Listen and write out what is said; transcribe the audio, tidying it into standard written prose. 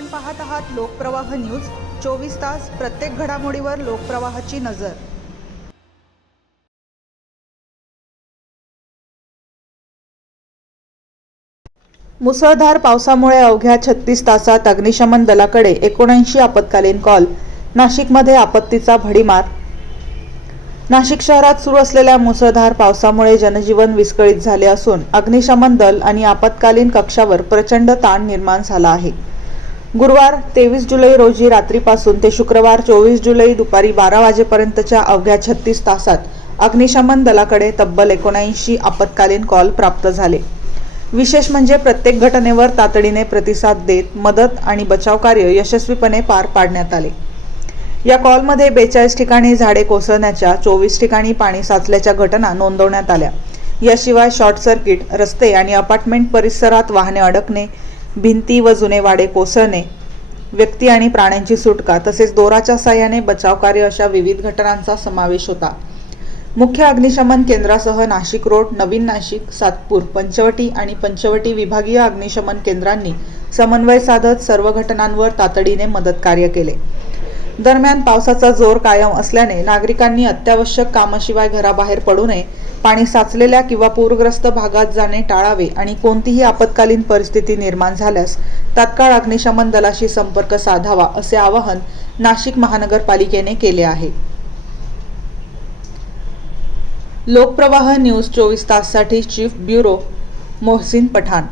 आपण पाहत आहात लोकप्रवाह न्यूज 24 तास प्रत्येक घडामोडीवर लोकप्रवाहाची नजर। मुसळधार पावसामुळे अवघ्या 36 तासात अग्निशमन दलाकडे 79 आपत्कालीन कॉल। नाशिकमध्ये आपत्तीचा भडीमार। नाशिक शहरात सुरू असलेल्या मुसळधार पावसामुळे जनजीवन विस्कळीत झाले असून अग्निशमन दल आणि आपत्कालीन कक्षावर प्रचंड ताण निर्माण झाला आहे। गुरुवार 23 जुलै रोजी रात्रीपासून ते शुक्रवार 24 जुलै दुपारी 12 वाजेपर्यंतच्या अवघ्या 36 तासात अग्निशमन दलाकडे तब्बल 79 आपत्कालीन कॉल प्राप्त झाले। विशेष म्हणजे प्रत्येक घटनेवर तातडीने प्रतिसाद देत मदत आणि बचाव कार्य यशस्वीपणे पार पाडण्यात आले। या कॉलमध्ये 42 ठिकाणी झाडे कोसळण्याच्या, 24 ठिकाणी पाणी साचल्याच्या घटना नोंदवण्यात आल्या। याशिवाय शॉर्ट सर्किट, रस्ते आणि अपार्टमेंट परिसरात वाहने अडकणे, भिंती व जुने वाडे कोसळणे, व्यक्ती आणि प्राण्यांची सुटका तसेच दोराच्या साहाय्याने बचाव कार्य अशा विविध घटनांचा समावेश होता। मुख्य अग्निशमन केंद्रासह नाशिक रोड, नवीन नाशिक, सातपूर, पंचवटी आणि पंचवटी विभागीय अग्निशमन केंद्रांनी समन्वय साधत सर्व घटनांवर तातडीने मदत कार्य केले। दरम्यान पावसाचा जोर कायम असल्याने नागरिकांनी अत्यावश्यक कामाशिवाय घराबाहेर पडू नये, पाणी साचलेल्या किंवा पूरग्रस्त भागात जाणे टाळावे आणि कोणतीही आपत्कालीन परिस्थिती निर्माण झाल्यास तात्काळ अग्निशमन दलाशी संपर्क साधावा असे आवाहन नाशिक महानगरपालिकेने केले आहे। लोकप्रवाह न्यूज 24 ताससाठी चीफ ब्युरो मोहसिन पठाण।